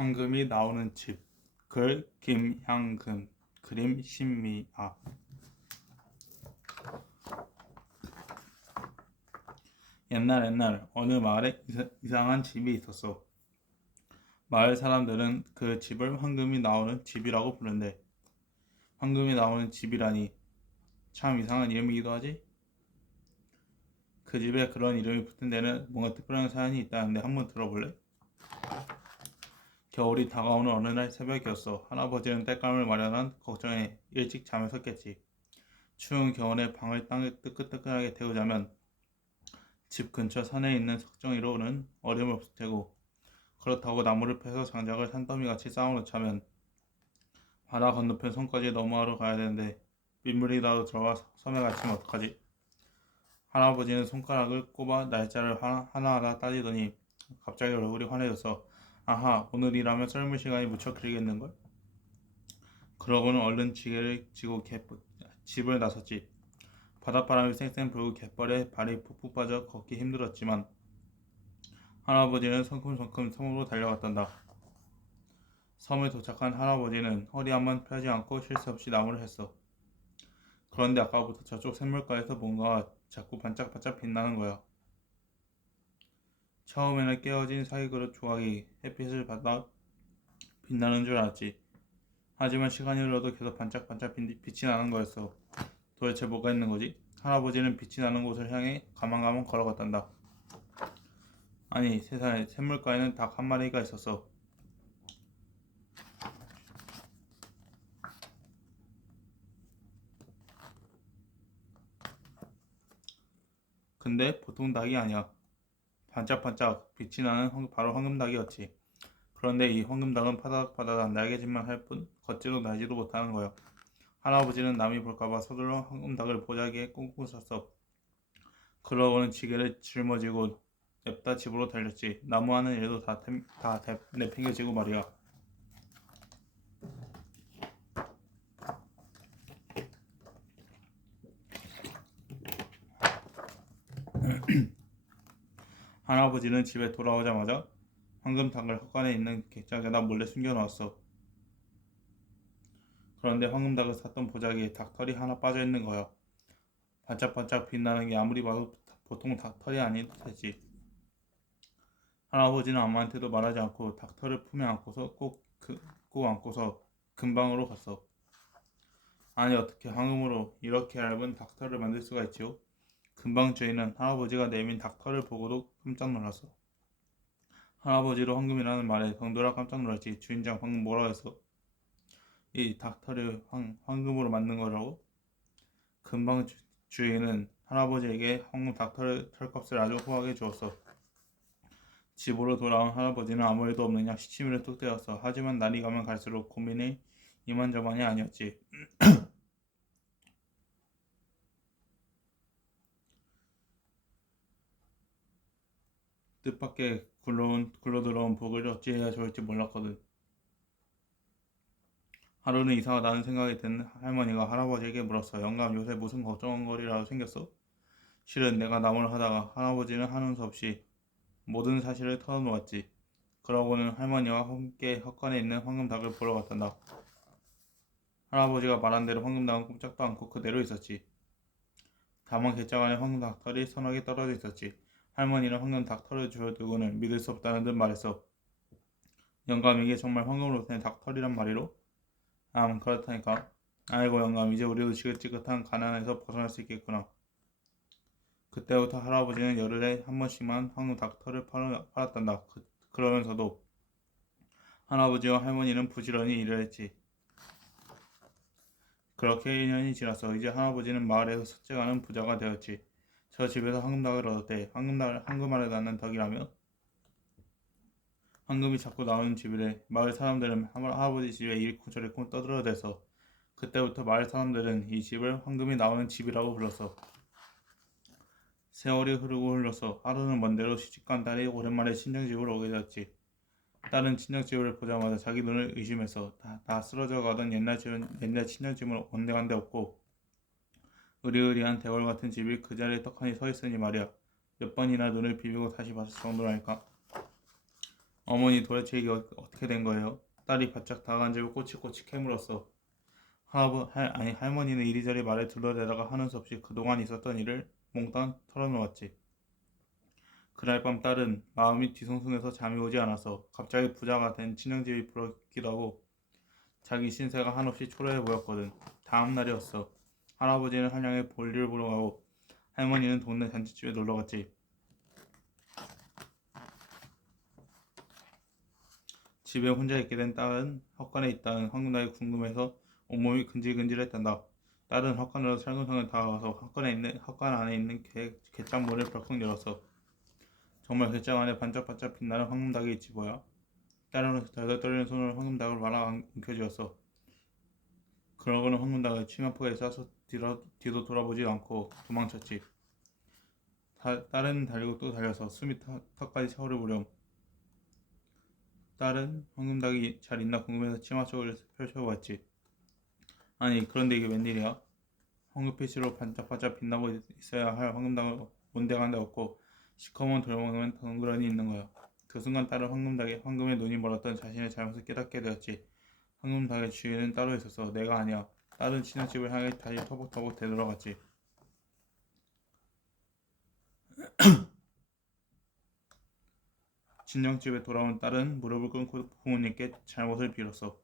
황금이 나오는 집. 글 김향금. 그림 신미아. 옛날 어느 마을에 이상한 집이 있었어. 마을 사람들은 그 집을 황금이 나오는 집이라고 부른대. 황금이 나오는 집이라니 참 이상한 이름이기도 하지? 그 집에 그런 이름이 붙은 데는 뭔가 특별한 사연이 있다는데 한번 들어볼래? 겨울이 다가오는 어느 날 새벽이었어. 할아버지는 땔감을 마련한 걱정에 일찍 잠을 섰겠지. 추운 겨울에 방을 뜨끈뜨끈하게 데우자면 집 근처 산에 있는 석정이로는 어림없을 테고, 그렇다고 나무를 패서 장작을 산더미같이 쌓아놓자면 바다 건너편 섬까지 넘어하러 가야 되는데 민물이라도 들어와 섬에 갇히면 어떡하지? 할아버지는 손가락을 꼽아 날짜를 하나하나 따지더니 갑자기 얼굴이 환해졌어. 아하, 오늘이라면 삶을 시간이 무척 길겠는걸? 그러고는 얼른 지게를 지고 집을 나섰지. 바닷바람이 쌩쌩 불고 갯벌에 발이 푹푹 빠져 걷기 힘들었지만 할아버지는 성큼성큼 섬으로 달려갔단다. 섬에 도착한 할아버지는 허리 한번 펴지 않고 쉴 새 없이 나무를 했어. 그런데 아까부터 저쪽 샘물가에서 뭔가 자꾸 반짝반짝 빛나는 거야. 처음에는 깨어진 사이그릇 조각이 햇빛을 받아 빛나는 줄 알았지. 하지만 시간이 흘러도 계속 반짝반짝 빛이 나는 거였어. 도대체 뭐가 있는 거지? 할아버지는 빛이 나는 곳을 향해 가만가만 걸어갔단다. 아니, 세상에, 샘물가에는 닭 한 마리가 있었어. 근데 보통 닭이 아니야. 반짝반짝 빛이 나는 바로 황금닭이었지. 그런데 이 황금닭은 파다닥파다닥 날개짓만 할 뿐 걷지도 날지도 못하는 거야. 할아버지는 남이 볼까봐 서둘러 황금닭을 보자기에 꽁꽁 쌌어. 그러고는 지게를 짊어지고 냅다 집으로 달렸지. 나무하는 일도 다 내팽개치고 말이야. 할아버지는 집에 돌아오자마자 황금닭을 헛간에 있는 객장에다 몰래 숨겨놓았어. 그런데 황금닭을 샀던 보자기에 닭털이 하나 빠져있는 거야. 반짝반짝 빛나는 게 아무리 봐도 보통 닭털이 아닌 테지. 할아버지는 아무한테도 말하지 않고 닭털을 품에 안고서 꼭 안고서 근방으로 갔어. 아니, 어떻게 황금으로 이렇게 얇은 닭털을 만들 수가 있지요? 근방 주인은 할아버지가 내민 닭털을 보고도 깜짝 놀랐어. 할아버지로 황금이라는 말에 덩달아 깜짝 놀랐지. 주인장 방금 뭐라고 했어? 이 닭털을 황금으로 만든 거라고? 근방 주인은 할아버지에게 황금 털값을 아주 후하게 주었어. 집으로 돌아온 할아버지는 아무 일도 없는 양 시치미를 뚝 떼었어. 하지만 날이 가면 갈수록 고민이 이만저만이 아니었지. 뜻밖의 굴러들어온 복을 어찌해야 좋을지 몰랐거든. 하루는 이사가 나는 생각이 든 할머니가 할아버지에게 물었어. 영감, 요새 무슨 걱정거리라도 생겼어? 실은 내가 나무를 하다가 할아버지는 하는 수 없이 모든 사실을 털어놓았지. 그러고는 할머니와 함께 헛간에 있는 황금닭을 보러 갔단다. 할아버지가 말한 대로 황금닭은 꼼짝도 않고 그대로 있었지. 다만 갯장 안에 황금닭털이 서너 개 떨어져 있었지. 할머니는 황금닭털을 주워두고는 믿을 수 없다는 듯 말했어. 영감, 이게 정말 황금으로 된 닭털이란 말이로? 그렇다니까. 아이고 영감, 이제 우리도 지긋지긋한 가난에서 벗어날 수 있겠구나. 그때부터 할아버지는 열흘에 한 번씩만 황금 닭털을 팔았단다. 그러면서도 할아버지와 할머니는 부지런히 일을 했지. 그렇게 1년이 지났어. 이제 할아버지는 마을에서 첫째가는 부자가 되었지. 저 집에서 황금닭을 얻었대. 황금 알에 낳는 닭이라며? 황금이 자꾸 나오는 집이래. 마을 사람들은 할아버지 집에 이리쿵 저리쿵 떠들어대서 그때부터 마을 사람들은 이 집을 황금이 나오는 집이라고 불렀어. 세월이 흐르고 흘러서 하루는 먼데로 시집간 딸이 오랜만에 친정집을 오게 되었지. 딸은 친정집을 보자마자 자기 눈을 의심해서 다 쓰러져 가던 옛날 친정집은 온데간데 없고 으리으리한 대궐 같은 집이 그 자리에 떡하니 서 있으니 말이야. 몇 번이나 눈을 비비고 다시 봤을 정도라니까. 어머니 도대체 이게 어떻게 된 거예요? 딸이 바짝 다가앉으며 꼬치꼬치 캐물었어. 할머니는 이리저리 말을 둘러대다가 하는 수 없이 그동안 있었던 일을 몽땅 털어놓았지. 그날 밤 딸은 마음이 뒤숭숭해서 잠이 오지 않았어. 갑자기 부자가 된 친형집이 부럽기도 하고 자기 신세가 한없이 초라해 보였거든. 다음 날이었어. 할아버지는 한양에 볼일을 보러 가고 할머니는 동네 잔치집에 놀러 갔지. 집에 혼자 있게 된 딸은 헛간에 있다는 황금닭이 궁금해서 온몸이 근질근질했단다. 딸은 헛간으로 살금살금 다가가서 헛간 안에 있는 게장 문을 벌컥 열었어. 정말 게장 안에 반짝반짝 빛나는 황금닭이 있지 뭐야. 딸은 덜덜 떨리는 손으로 황금닭을 말아 움켜쥐었어. 그러고는 황금닭을 치마포에 싸서 뒤도 돌아보지 않고 도망쳤지. 딸은 달리고 또 달려서 숨이 턱까지 차오를 무렴. 딸은 황금닭이 잘 있나 궁금해서 치마 속을 펼쳐보았지. 아니 그런데 이게 웬일이야? 황금빛으로 반짝반짝 빛나고 있어야 할 황금닭은 온데간데 없고 시커먼 돌멍에만 덩그러니 있는 거야. 그 순간 딸은 황금에 눈이 멀었던 자신의 잘못을 깨닫게 되었지. 황금닭의 주인은 따로 있었어. 내가 아니야. 딸은 친정집을 향해 다시 터벅터벅 되돌아갔지. 친정집에 돌아온 딸은 무릎을 꿇고 부모님께 잘못을 빌었어.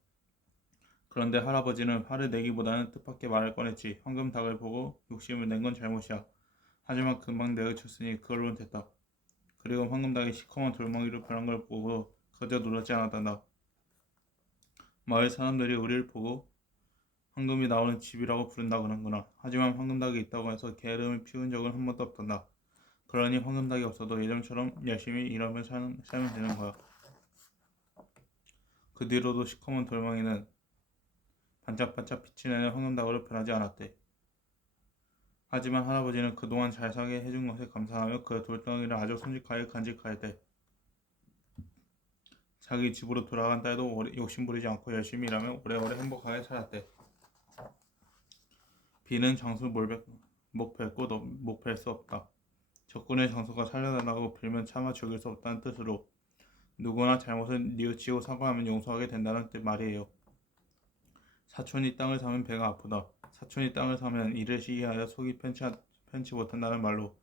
그런데 할아버지는 화를 내기보다는 뜻밖의 말을 꺼냈지. 황금닭을 보고 욕심을 낸 건 잘못이야. 하지만 금방 내어쳤으니 그걸로는 됐다. 그리고 황금닭이 시커먼 돌멩이로 변한 걸 보고 그저 놀랐지 않았단다. 마을 사람들이 우리를 보고 황금이 나오는 집이라고 부른다 그러는구나. 하지만 황금닭이 있다고 해서 게으름을 피운 적은 한 번도 없단다. 그러니 황금닭이 없어도 예전처럼 열심히 일하며 살면 되는 거야. 그 뒤로도 시커먼 돌멩이는 반짝반짝 빛이 나는 황금닭으로 변하지 않았대. 하지만 할아버지는 그동안 잘 살게 해준 것에 감사하며 그 돌덩이를 아주 손직하게 간직하였대. 자기 집으로 돌아간 딸도 욕심부리지 않고 열심히 일하며 오래오래 행복하게 살았대. 비는 장수 목펼고 목펼 수 없다. 적군의 장수가 살려달라고 빌면 차마 죽일 수 없다는 뜻으로 누구나 잘못을 뉘우치고 사과하면 용서하게 된다는 뜻 말이에요. 사촌이 땅을 사면 배가 아프다. 사촌이 땅을 사면 이를 시기하여 속이 편치 못한다는 말로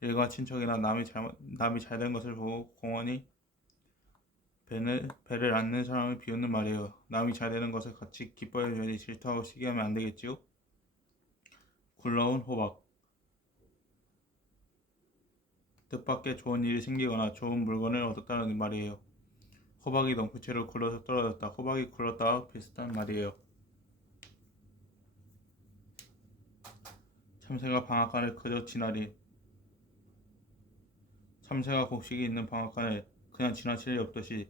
일가 친척이나 남이 잘된 것을 보고 공언히 배를 안는 사람을 비웃는 말이에요. 남이 잘되는 것을 같이 기뻐해줘야지 질투하고 시기하면 안 되겠지요? 굴러온 호박. 뜻밖의 좋은 일이 생기거나 좋은 물건을 얻었다는 말이에요. 호박이 넝쿨채로 굴러서 떨어졌다. 호박이 굴렀다와 비슷한 말이에요. 참새가 방앗간을 그저 지나리. 참새가 곡식이 있는 방앗간을 그냥 지나칠 리 없듯이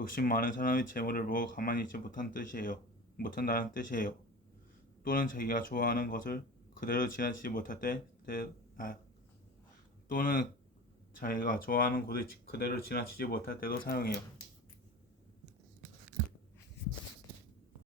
욕심 많은 사람의 재물을 보고 가만히 있지 못한다는 뜻이에요. 또는 자기가 좋아하는 것을 그대로 지나치지 못할 또는 자기가 좋아하는 것을 그대로 지나치지 못할 때도 사용해요.